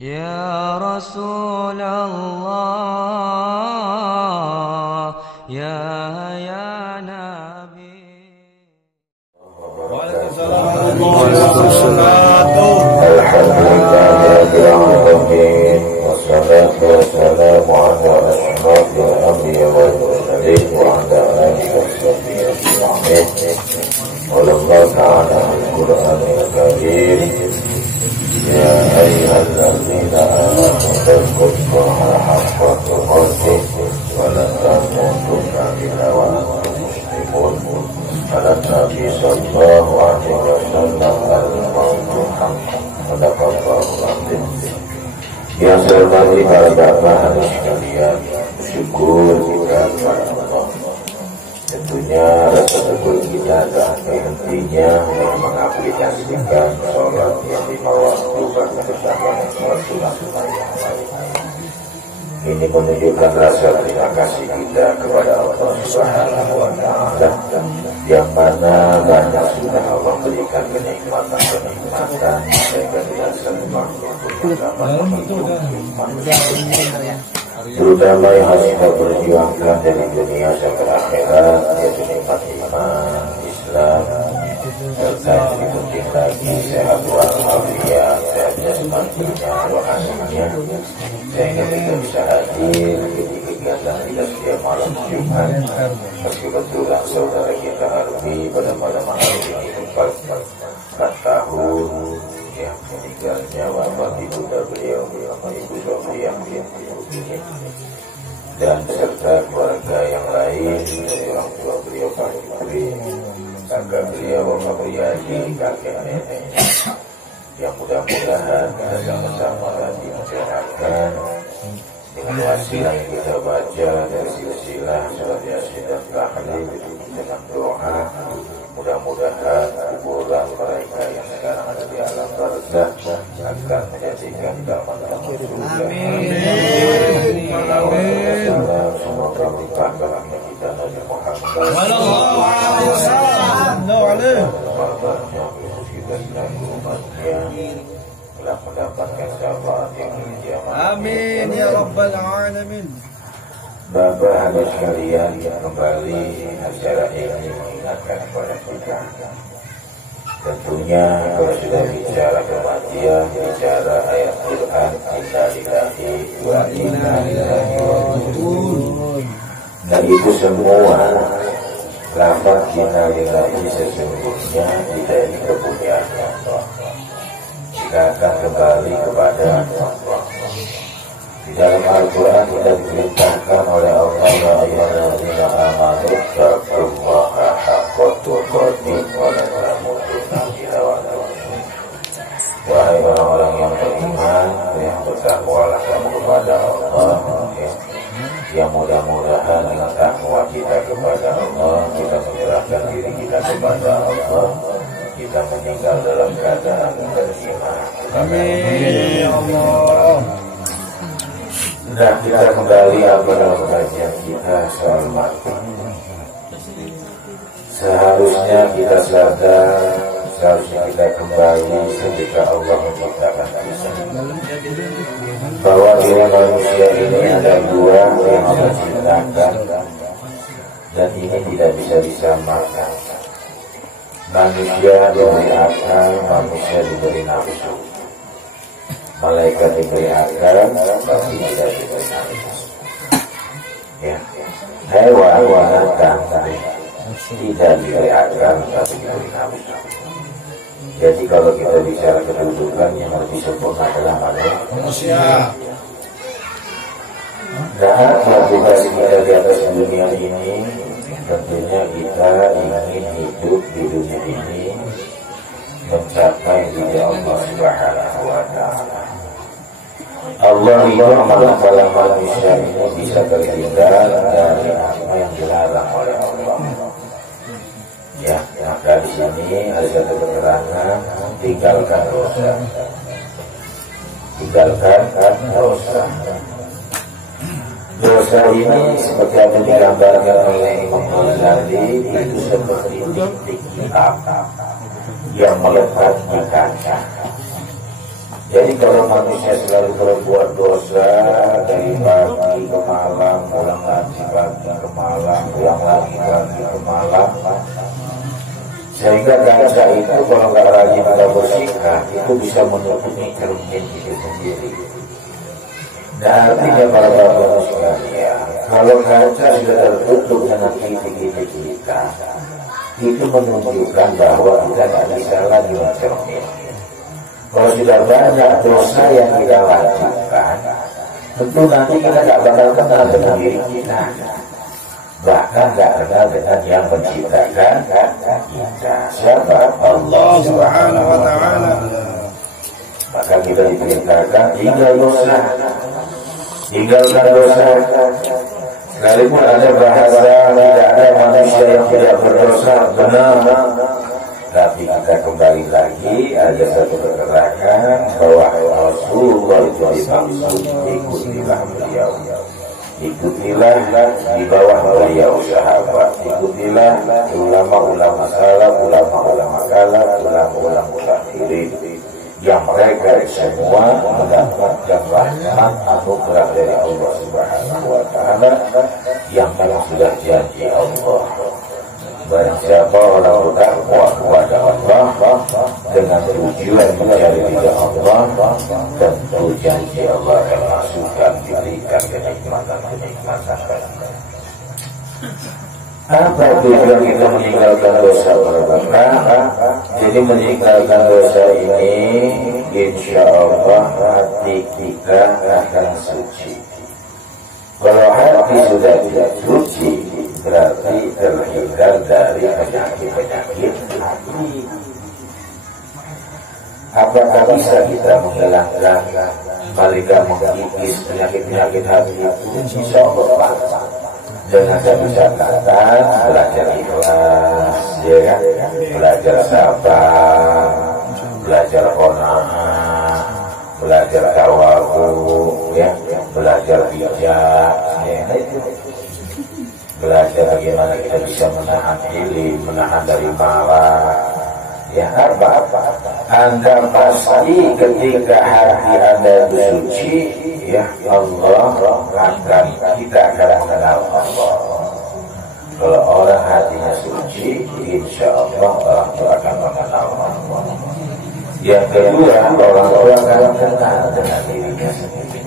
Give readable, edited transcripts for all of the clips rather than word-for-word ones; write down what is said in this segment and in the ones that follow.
Ya Rasulullah, ya Nabi. Alhamdulillahirrahmanirrahim. Wassalatu wassalamu ala ashrafil anbiya wal mursalin wa ala alihi washabbihi ajma'in. Allah ta'ala al-Qur'anil Karim. Ya ayyuhalladzina amanu taqullaha haqqa tuqatih wa la tamutunna illa wa antum muslimun. Ala Nabi sallallahu alaihi wasallam al-mautu haqq. Yang saya hormati para bapak sekalian, syukur kita kepada Allah. Tentunya rasa syukur kita tak hentinya mengaplikasikan sholat yang lima waktu bersama dengan sholat yang lain. Ini menunjukkan rasa terima kasih kita kepada Allah Subhanahu wa Ta'ala, yang mana banyak sudah Allah berikan kenikmatan sehingga tidak sempat untuk terutama yang harus kita perjuangkan dari dunia sampai akhirat, yaitu nikmat iman, Islam, serta lebih penting lagi sehat walafiat, sehat jasmaninya, rohaninya, sehingga kita bisa hadir di kegiatan kita setiap malam Jumat. Meski kebetulan saudara kita Arfi pada malam hari ini tepat 4 tahun yang meninggalnya wafat ibunda beliau, Ibu Sofiah dan beserta keluarga yang lain dari orang tua beliau, Pak Jupri, kakak beliau, Bapak Priyadi, kakek neneknya, yang mudah-mudahan kita sama-sama tadi mendoakan dengan wasilah yang kita baca dari silsilah surat Yasin dan tahlil dengan doa, mudah-mudahan kuburan mereka yang sekarang ada di alam barzakh akan menjadikan taman-taman surga. Amin. Semoga berlimpahkan kita Nabi Muhammad sallallahu alaihi wasallam. Kita sedang umatnya telah mendapatkan syafaat yang kiamat. Amin ya rabbal alamin. Bapak Ibu sekalian, kembali acara ini mengingatkan kepada kita. Tentunya kalau sudah bicara kematian, bicara ayat Quran, inna lillahi wa inna ilaihi raji'un. Dan itu semua lafaz inna lillahi sesungguhnya kita ini kepunyaan Allah. Kita akan kembali kepada Allah. Di dalam Al-Quran kita diperintahkan oleh Allah, ya ayyuhalladzina amanu taqullaha haqqa tuqatih wa la tamutunna illa wa antum muslimun. Wahai orang-orang yang beriman, yang bertakwalah kamu kepada Allah, yang mudah-mudahan dengan takwa kita kepada Allah, kita menyerahkan diri kita kepada Allah, kita meninggal dalam keadaan beriman. Amin ya Allah. Nah, kita kembali kepada kajian kita soal mati. Seharusnya kita sadar, seharusnya kita kembali ketika Allah menciptakan kita, bahwa diri manusia ini ada dua yang Allah ciptakan, dan ini tidak bisa disamakan. Manusia diberi akal, manusia diberi nafsu. Malaikat diberi akal, tapi tidak diberi nafsu. Ya, hewan binatang tidak diberi akal, tapi diberi nafsu. Jadi kalau kita bicara kedudukan yang lebih sempurna adalah manusia. Dan motivasi kita di atas dunia ini, tentunya kita ingin hidup di dunia ini mencapai ridha Allah Subhanahu wa Ta'ala. Allah itu mengatakan manusia ini bisa terhindar dari apa yang dilarang oleh Allah. Ya, maka di sini ada satu keterangan, tinggalkan dosa. Tinggalkan dosa. Dosa ini seperti apa digambarkan oleh Imam Ghazali, itu seperti titik hitam yang melekat di kaca. Jadi kalau manusia selalu berbuat dosa dari pagi ke malam, ulang lagi pagi ke malam, ulang lagi pagi ke malam, sehingga kaca itu kalau nggak rajin kita bersihkan itu bisa menutupi cermin itu sendiri. Nah artinya para bapak sekalian, kalau kaca sudah tertutup dengan titik-titik kita, itu menunjukkan bahwa kita tidak bisa lagi mencermin. Kalau sudah banyak dosa yang kita lakukan, tentu nanti kita tidak bakal kenal dengan diri kita, bahkan tidak kenal dengan yang menciptakan kita. Siapa? Allah Subhanahu wa Ta'ala. Maka kita diperintahkan tinggal dosa, tinggalkan dosa. Sekalipun ada bahasa tidak ada manusia yang tidak berdosa, benar. Tapi kita kembali lagi ada satu keterangan bahwa Rasulullah itu dimaksud ikutilah beliau, ikutilah di bawah beliau sahabat, ikutilah ulama-ulama salaf, ulama-ulama kalaf, ulama-ulama mutaakhirin yang mereka semua mendapatkan rahmat anugerah dari Allah Subhanahu wa Ta'ala yang memang sudah janji Allah. Barang siapa orang bertakwa kepada Allah dengan tujuan mencari ridha Allah, tentu janji Allah akan masukkan diberikan kenikmatan-kenikmatan. Apa tujuan kita meninggalkan dosa berbakat? Jadi meninggalkan dosa ini, insya Allah hati kita akan suci. Kalau hati sudah tidak suci, berarti terhindar dari penyakit-penyakit hati. Apakah bisa kita menghilangkan, malaikat mengikis penyakit-penyakit hati itu? Insya Allah dengan satu catatan, belajar ikhlas, ya kan? Belajar sabar, belajar qanaah, belajar tawadhu, ya, belajar bijak, ya, belajar bagaimana kita bisa menahan diri, menahan dari marah. Ya apa? Anda pasti ketika hati Anda suci, ya Allah akan kita akan mengenal Allah. Kalau orang hatinya suci, insya Allah orang itu akan mengenal Allah. Yang kedua, orang-orang akan kenal dengan dirinya sendiri.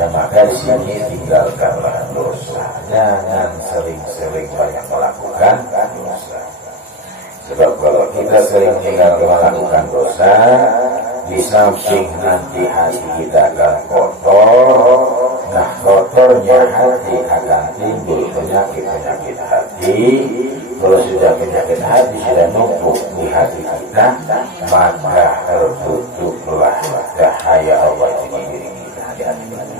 Dan maka di sini tinggalkanlah dosa. Jangan sering-sering banyak melakukan dosa. Sebab kalau kita sering melakukan dosa, di samping nanti hati kita akan kotor, nah kotornya hati akan timbul penyakit-penyakit hati. Kalau sudah penyakit hati sudah numpuk di hati kita, maka tertutuplah cahaya Allah di diri kita, di hati kita.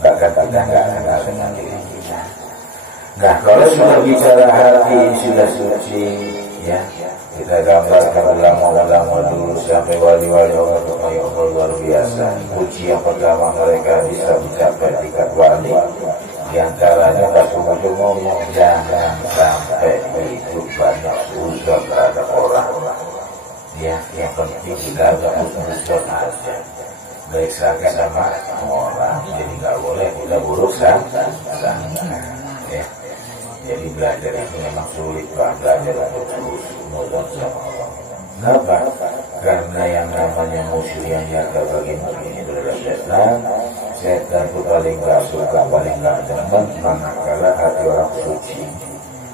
Bahkan kita nggak kenal dengan diri kita. Nah kalau sudah bicara hati sudah suci, ya, kita gambarkan ulama-ulama dulu sampai wali-wali Allah luar biasa. Kunci yang pertama mereka bisa mencapai tingkat wali. Di antaranya Rasulullah ngomong jangan sampai itu banyak uzon terhadap orang. Ya, yang penting kita ada uzon aja. Baik sangka sama orang. Jadi nggak boleh kita buruk sangka. Ya. Jadi belajar itu memang sulit, belajar untuk terus mudahkan sama Allah. Kenapa? Karena yang namanya musuh yang jaga bagi mukmin itu adalah setan. Setan itu paling gak suka, paling gak demen manakala hati orang suci.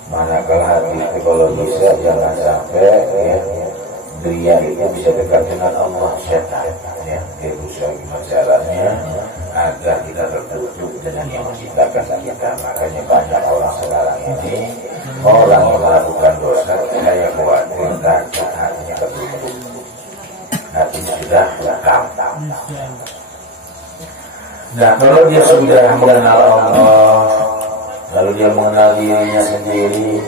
Manakala hati itu kalau bisa jangan sampai ya dia itu bisa dekat dengan Allah, setan. Ya, berusaha gimana caranya agar kita tertutup dengan yang menciptakan kita. Makanya banyak orang sekarang ini orang yang melakukan dosa saya khawatir takut hatinya tertutup, hatinya sudah lekang. Nah kalau dia sudah mengenal Allah, lalu dia mengenal dirinya sendiri,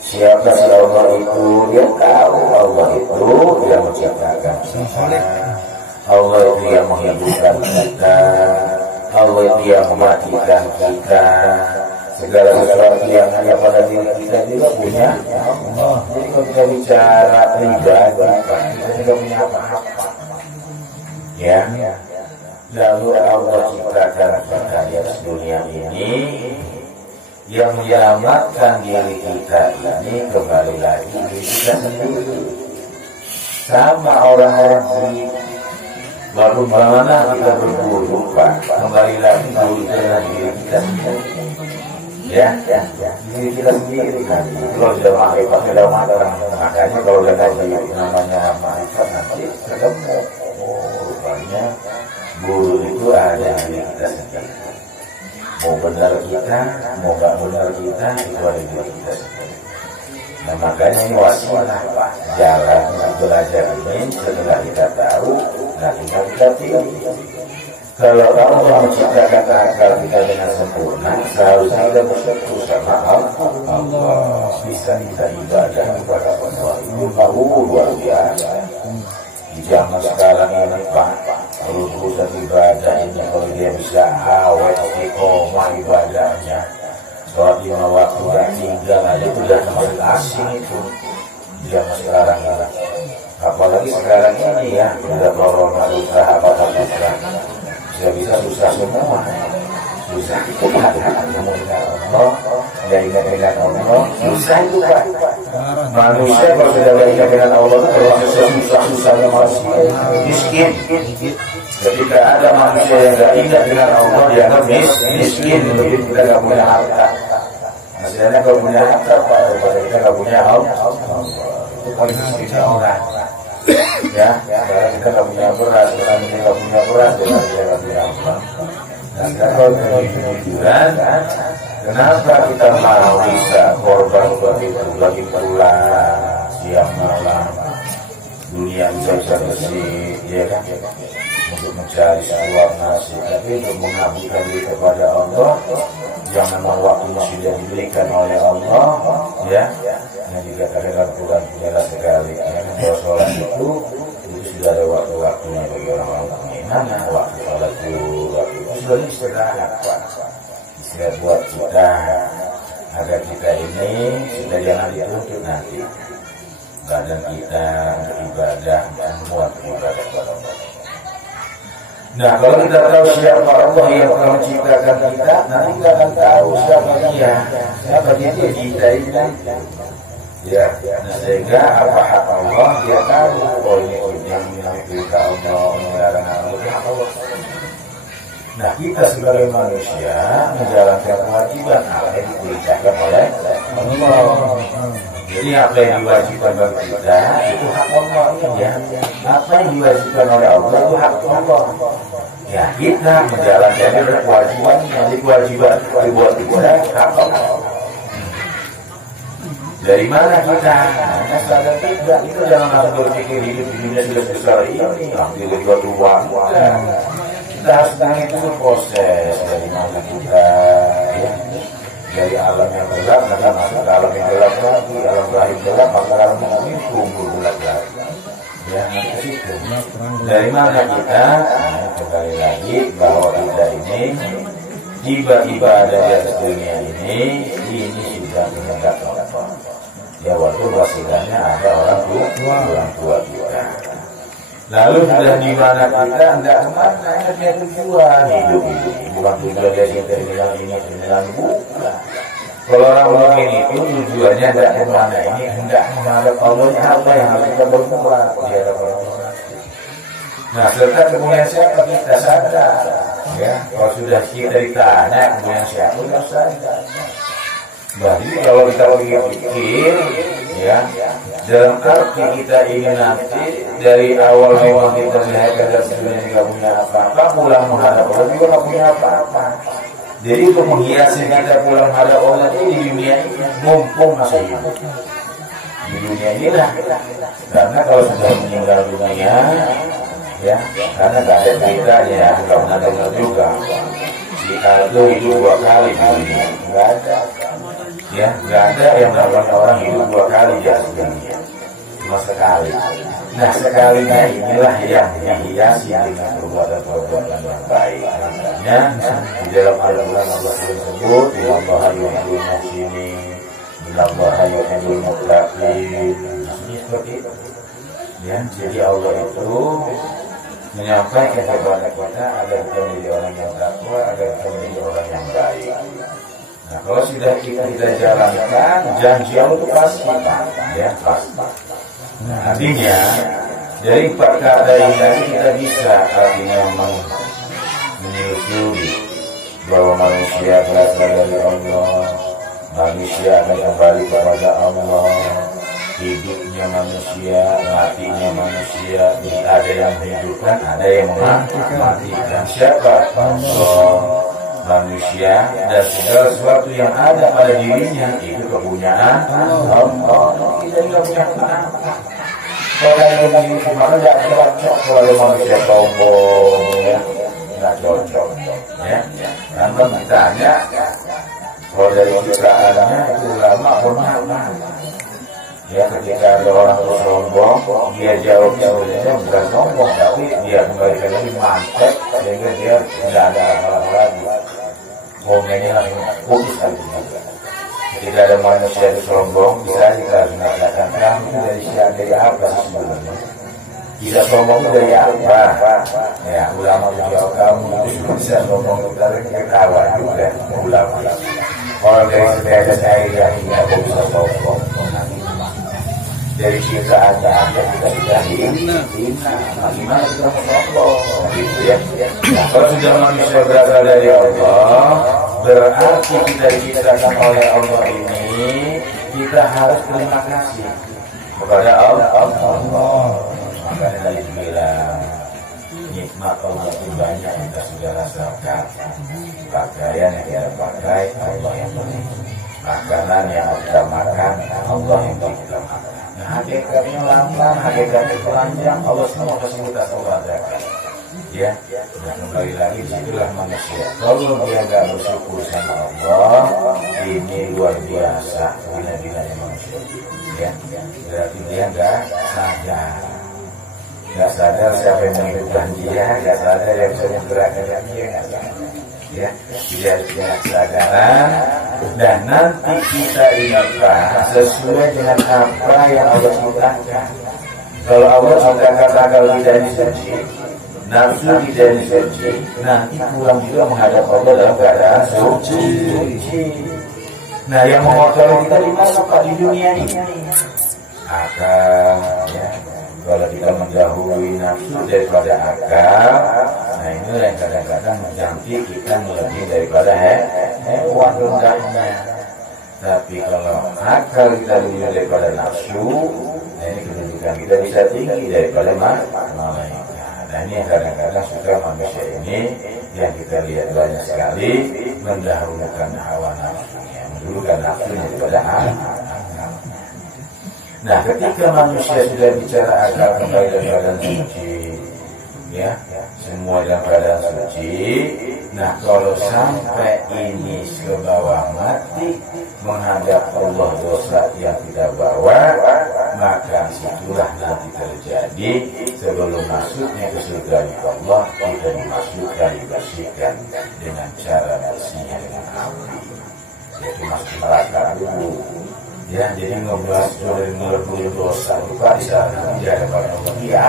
siapa si Allah itu, dia tahu Allah itu yang menciptakan kita, Allah itu yang menghidupkan kita, Allah itu yang mematikan kita. Segala sesuatu yang ada pada diri kita juga punya Allah. Jadi kalau kita bicara pribadi, kita tidak punya apa-apa. Ya, lalu Allah ciptakan kita di atas dunia ini yang menyelamatkan diri kita ini kembali lagi diri kita sendiri. Sama orang-orang ini baru mana kita berburu Pak, kembali lagi dulu dengan diri kita sendiri. Ya, diri kita sendiri kan. Kalau sudah makrifat sudah matang, makanya kalau sudah ada namanya makrifat nanti ketemu. Rupanya guru itu ada di kita sendiri. Mau benar kita, mau nggak benar kita, itu ada di kita sendiri. Nah makanya ini wasilah jalan belajar ini setelah kita tahu, nah kita pilih. Kalau Allah menciptakan akal kita dengan sempurna, seharusnya kita bersyukur sama Allah. Bisa kita ibadah kepada Allah itu luar biasa. Di zaman sekarang ini Pak, kalau urusan ibadah ini kalau dia bisa awet istiqomah ibadahnya, sholat 5 waktu gak tinggal aja itu udah masih asing itu. Di zaman sekarang ini, apalagi sekarang ini ya, udah corona susah apa-apa susah. Bisa susah semua, susah ketemu dengan Allah, tidak ingat dengan Allah, susah itu Pak. Manusia kalau sudah ingat dengan Allah itu kalau susah-susahnya masih miskin. Ketika ada manusia yang tidak ingat dengan Allah, dia akan miskin, lebih kita tidak punya harta. Maksudnya kalau punya harta Pak, daripada kita tidak punya Allah, itu paling miskinnya orang. Ya, karena kita nggak punya beras, orang ini nggak punya beras, kita nggak punya apa. Dan kalau kejujuran, kenapa kita mau bisa korban begitu lagi pula siang malam, dunia bisa bersih, ya kan? Untuk mencari sebuah nasib, tapi untuk mengabdikan diri kepada Allah, jangan mau waktunya sudah diberikan oleh Allah, ya. Yang dikatakan dalam Quran jelas sekali. Kalau sholat itu sudah ada waktu-waktunya bagi orang-orang beriman. Waktu sholat itu, waktu itu sudah istirahat, Pak. Istirahat buat kita agar kita ini sudah jangan dituntut nanti. Badan kita untuk ibadah, semua untuk ibadah kepada Allah. Nah, kalau kita tahu siapa Allah yang telah menciptakan kita, nanti kita akan tahu siapa dia. Siapa dia kita ini. Ya, sehingga apa hak Allah dia tahu. Oh ini perintah Allah, melarang Allah. Nah kita sebagai manusia menjalankan kewajiban apa yang diperintahkan oleh Allah. Jadi apa yang diwajibkan bagi kita itu hak Allah ya. Apa yang diwajibkan oleh Allah itu hak Allah. Ya kita menjalankan kewajiban yang kewajiban dibuat kita hak Allah. Dari mana kita? Nah, sadar tidak. Itu jangan langsung berpikir hidup di dunia sudah besar ini. Nanti juga tua. Kita harus tahu itu proses dari mana kita, ya. Dari alam yang gelap, nanti masuk ke alam yang gelap lagi. Alam lahir gelap, maka alam yang ini tumbuh gelap lagi. Ya, nanti ke situ. Dari mana kita? Nah, kembali lagi bahwa kita ini tiba-tiba ada di atas dunia ini sudah mengendap oleh Allah. Ya waktu wasilahnya ada orang tua kita. Lalu sudah di mana kita enggak kemana dia tujuan hidup bukan tujuan dia terminal ini bukan. Kalau orang mungkin itu tujuannya enggak kemana ini hendak menghadap Allah apa yang harus kita berbuat di hadapan Allah. Nah serta kemudian siapa kita sadar ya kalau sudah kita ditanya kemudian siapa kita sadar. Berarti kalau kita pikir ya dalam arti kita ingin nanti dari awal memang kita dilahirkan dari sebenarnya tidak punya apa-apa pulang menghadap Allah juga tidak punya apa-apa. Jadi untuk menghiasi kita pulang menghadap Allah itu di dunia ini mumpung masih hidup di dunia inilah karena kalau sudah meninggal dunia ya karena tidak ada ceritanya kalau ada juga jika itu hidup 2 kali di dunia nggak ada. Ya, nggak ada yang namanya orang hidup 2 kali di atas dunia, cuma sekali. Nah sekalinya inilah yang dihiasi dengan perbuatan-perbuatan yang baik. Makanya di dalam Al-Quran Allah sebut, Allah yuhibbul muhsinin, Allah yuhibbul muttaqin. Seperti itu. Ya, jadi Allah itu menyampaikan kepada kita agar kita menjadi orang yang takwa, agar kita menjadi orang yang baik. Nah, kalau sudah kita jalankan, janji Allah itu pasti, ya pasti. Nah, artinya dari 4 kata ini kita bisa artinya menyusuri bahwa manusia berasal dari Allah, manusia akan kembali kepada Allah, hidupnya manusia, matinya manusia. Jadi ada yang menghidupkan, ada yang mematikan. Siapa? Allah, manusia, dan segala sesuatu yang ada pada dirinya itu kepunyaan Allah. Kita juga punya apa? Kalau yang begini maka tidak cocok kalau manusia sombong, ya tidak cocok, ya. Karena ditanya, kalau dari ciptaannya itu ulama benar. Ya, ketika ada orang sombong, dia jawab sebenarnya bukan sombong, tapi dia kembalikan lagi mantep, sehingga dia tidak ada apa-apa lagi. Ngomongnya langsung putus lagi. Ketika ada manusia yang sombong, bisa kita mengatakan kamu dari siapa, dari apa sebenarnya? Tidak sombong dari apa? Ya, ulama menjawab kamu itu bisa sombong dari ketawa juga, ulama. Orang dari sepeda saya tidak bisa sombong. Dari ciptaan aja kita hina, bagaimana kita sombong, gitu ya. Nah, kalau sudah manusia berasal dari Allah, berarti kita diciptakan oleh Allah ini, kita harus terima kasih kepada Allah. Makanya tadi bilang nikmat Allah itu banyak kita sudah rasakan. Pakaian yang kita pakai Allah yang beri, makanan yang kita makan Allah yang beri kita makan. Nah, hakikatnya lapar, hakikatnya telanjang, Allah semua fasilitas Allah adakan. Ya, dan kembali lagi disitulah manusia. Kalau dia nggak bersyukur sama Allah, ini luar biasa gila-gilanya manusia. Ya, berarti dia nggak sadar siapa yang menghidupkan dia, nggak sadar yang bisa menggerakkan dia, nggak sadar. Ya, dia punya kesadaran, dan nanti kita ingatkan sesuai dengan apa yang Allah ciptakan. Kalau Allah ciptakan akal tidak diserci, nafsu tidak diserci, nanti pulang juga menghadap Allah dalam keadaan suci. Nah, yang mengotori kita di mana Pak di dunia ini? Akal, ya. Kalau kita mendahului nafsu daripada akal, nah ini yang kadang-kadang nanti kita melebihi daripada hewan rendahnya. Tapi kalau akal kita lebih daripada nafsu, nah ini kedudukan kita bisa tinggi daripada malaikat. Nah ini yang kadang-kadang suka manusia ini yang kita lihat banyak sekali mendahulukan hawa nafsunya, mendahulukan nafsunya daripada akal. Nah, ketika manusia sudah bicara akal kembali dalam keadaan suci, ya, semua dalam keadaan suci. Nah, kalau sampai ini ke bawah mati menghadap Allah dosa yang kita bawa, maka situlah nanti terjadi sebelum masuknya ke surga Allah kita dimasukkan, dibersihkan dengan cara bersihnya dengan api, yaitu masuk neraka dulu. Ya, jadi ngebahas dari merebut dosa lupa di sana tidak ada pada Allah. Iya,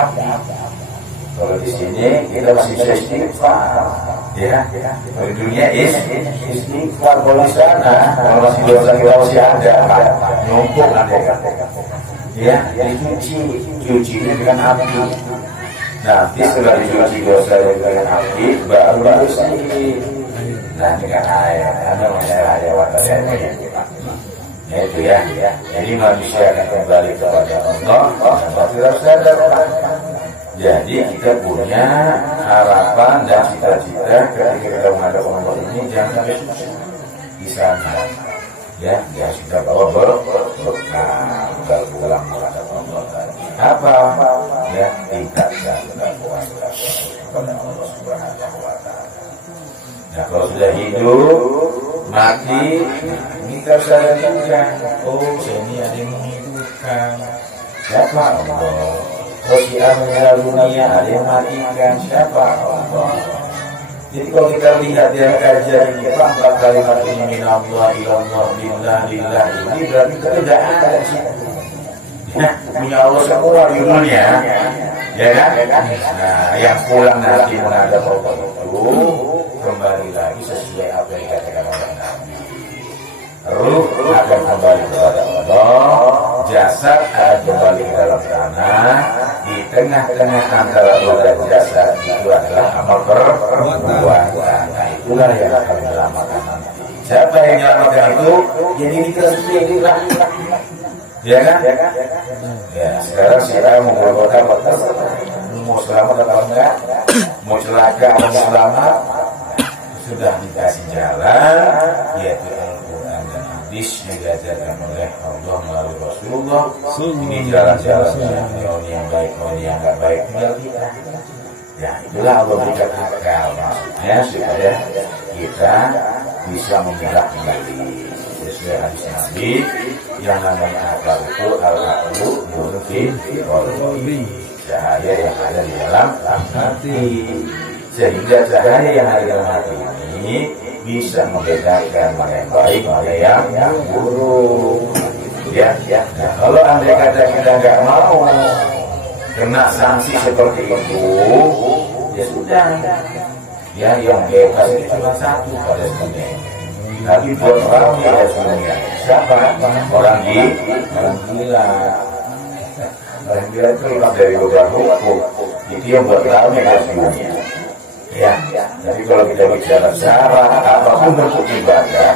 kalau di sini kita masih bisa istighfar, ya. Kalau di dunia istighfar, kalau di sana kalau masih dosa kita masih ada, numpuk ada kan. Ya, dicuci dengan api. Nanti setelah dicuci dosa dengan api, baru bersih. Nah, dengan air, ada air watasnya. Itu ya, jadi manusia akan kembali kepada Allah dan tidak sadar. Jadi kita punya harapan dan cita-cita ketika kita menghadap Allah ini jangan sampai susah di sana. Ya sudah bawa bekal pulang menghadap Allah tadi. Apa? Ya tingkatkan kekuatan kepada Allah Subhanahu wa Ta'ala. Nah, kalau sudah hidup, mati, kita sadar juga, oh ini ada yang menghidupkan. Siapa Allah? Oh si meninggal dunia, ada yang matikan. Siapa Allah? Jadi kalau kita lihat dia kajian ini, empat kalimat ini min Allah, ilallah, billah, lillah, ini berarti kita tidak ada di situ. Nah, punya Allah semua di dunia. Ya kan? Nah, yang pulang nanti menghadap Allah itu kembali lagi sesuai apa yang dikatakan oleh Nabi. Ruh akan kembali kepada Allah, jasad akan kembali ke dalam tanah. Di tengah-tengah antara ruh dan jasad itu adalah amal perbuatan. Nah, itulah yang akan menyelamatkan nanti. Siapa yang menyelamatkan itu? Jadi kita sendiri lah. Ya kan? Ya, sekarang kita mau berbuat apa? Mau selamat atau enggak? Mau celaka atau selamat? Sudah dikasih jalan, yaitu Al-Quran dan hadis yang diajarkan oleh Allah melalui Rasulullah. Ini jalan-jalan yang baik, yang enggak baik, tinggal kita. Ya, itulah Allah berikan akal, maksudnya supaya kita bisa memilah kembali sesuai hadis Nabi. Yang namanya akal itu al-aqlu nurun fi qalbi, cahaya yang ada di dalam hati. Sehingga cahaya yang ada di dalam hati ini bisa membedakan mana yang baik, mana yang buruk. Ya. Nah, kalau andai kata kita nggak mau kena sanksi seperti itu, ya sudah. Ya, yang bebas itu cuma satu pada sebenarnya. Tapi buat orang ya semuanya. Siapa? Orang gila. Orang gila itu lepas dari beban hukum. Itu yang buat ramai ya semuanya. Ya. Jadi kalau kita bicara cara apapun bentuk ibadah,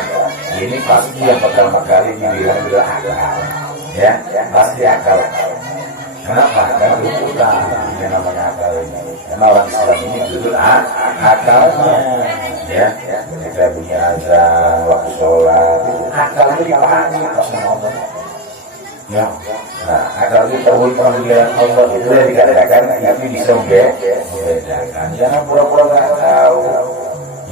ini pasti yang pertama kali dibilang adalah akal. Ya, pasti akal. Kenapa? Karena berputar yang namanya akal ini. Karena orang Islam ini duduk akalnya. Ya, ketika bunyi azan, waktu sholat, akal itu dipahami sama Allah. Ya, nah akal itu tahu panggilan Allah itu yang dikatakan itu bisa membedakan. Jangan pura-pura nggak tahu.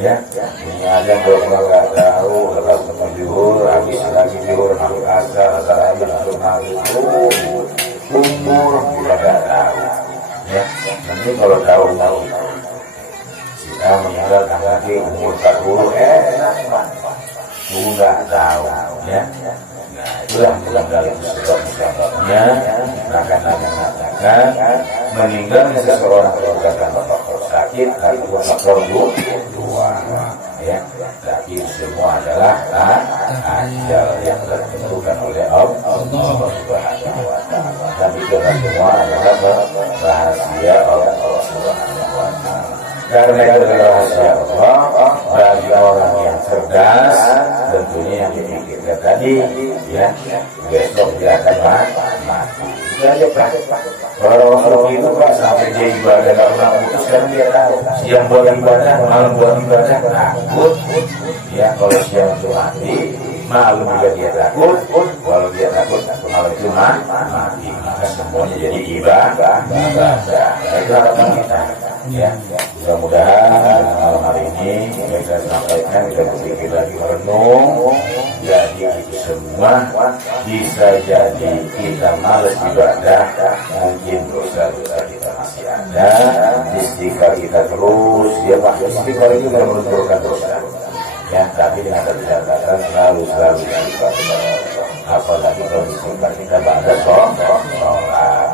Ya, bunyi azan pura-pura nggak tahu, lepas ketemu zuhur, habis lagi zuhur, masuk asar lagi masuk maghrib, umur juga nggak tahu. Ya, nanti kalau tahu. Kita meninggalkan lagi umur 40 nggak tahu ya. Nah itulah meninggal itu sebabnya akan mengatakan meninggalnya seseorang merupakan faktor sakit atau faktor dua ya. Tapi semua adalah ajal yang ditentukan oleh Allah Subhanahu wa Ta'ala. Dan itu semua adalah rahasia oleh Allah Subhanahu wa Ta'ala. Karena itu adalah rahasia Allah bagi orang yang cerdas, tentunya yang dipikirkan tadi, ya besok dia akan mati. Itu aja Pak. Kalau orang itu Pak sampai dia ibadah nggak pernah putus, kan dia tahu. Siang buat ibadah, malam buat ibadah, takut. Ya kalau siang itu mati, malam juga dia takut. Kalau dia takut, malam itu mati. Maka semuanya jadi ibadah. Nah, itu harapan kita. Ya, mudah-mudahan malam hari ini kita sampaikan, kita berpikir lagi merenung. Jadi itu semua bisa jadi kita malas ibadah, mungkin dosa-dosa kita masih ada. Istighfar kita terus, ya Pak. Istighfar itu tidak menentukan dosa. Ya, tapi dengan catatan selalu istighfar. Apalagi kalau istighfar kita pada sholat,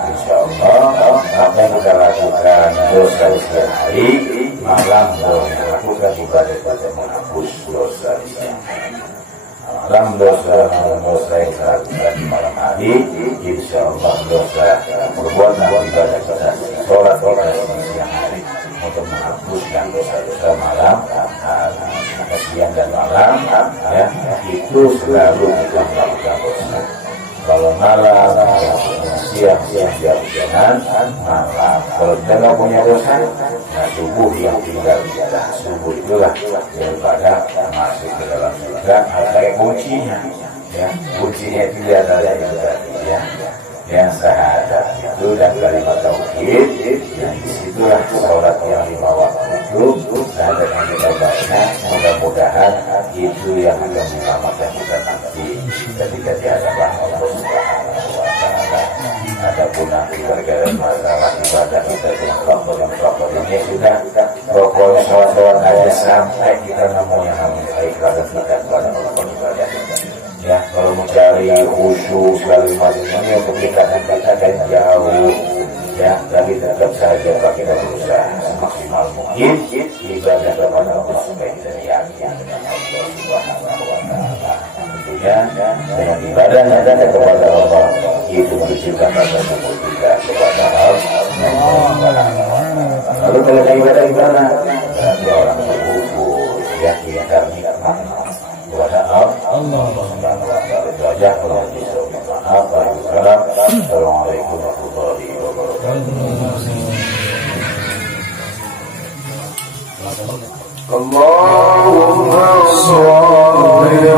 insya Allah apa yang kita lakukan dosa siang hari, malam kita lakukan ibadah menghapus dosa siang hari. Malam dosa yang kita lakukan di malam hari, insya Allah dosa perbuatan ibadah kita sholat siang hari untuk menghapuskan dosa-dosa malam siang dan malam, ya itu selalu kita melakukan dosa. Kalau malam, siang jangan malam. Kalau kita nggak punya dosa, nah subuh yang tinggal kita. Subuh itulah daripada masuk ke dalam surga. Ada kuncinya, ya kuncinya itu dia ada itu tadi, ya yang syahadat itu dan kalimat tauhid. Dan disitulah sholat yang 5 waktu itu syahadat yang kita baca. Mudah-mudahan itu yang akan menyelamatkan kita nanti ketika di hadapan Allah Subhanahu wa Ta'ala. Adapun nanti berkaitan masalah ibadah kita dengan faktor ini sudah pokoknya sholat aja sampai kita nemu yang namanya keikhlasan kita kepada Allah ibadah. Ya, kalau mencari khusyuk segala macam ini untuk kita kan jauh. Ya, tapi tetap saja kita berusaha semaksimal mungkin ibadah kepada Allah supaya kita yakin dengan Allah Subhanahu wa Ta'ala. Tentunya dengan ibadah kita kepada Allah itu menunjukkan rasa syukur kita kepada Allah. Lalu kalau ibadah gimana? Berarti orang bersyukur, yakin dan nikmat kepada Allah Subhanahu wa Ta'ala. Itu aja kalau bisa maaf. Assalamualaikum warahmatullahi wabarakatuh. Allahumma shalli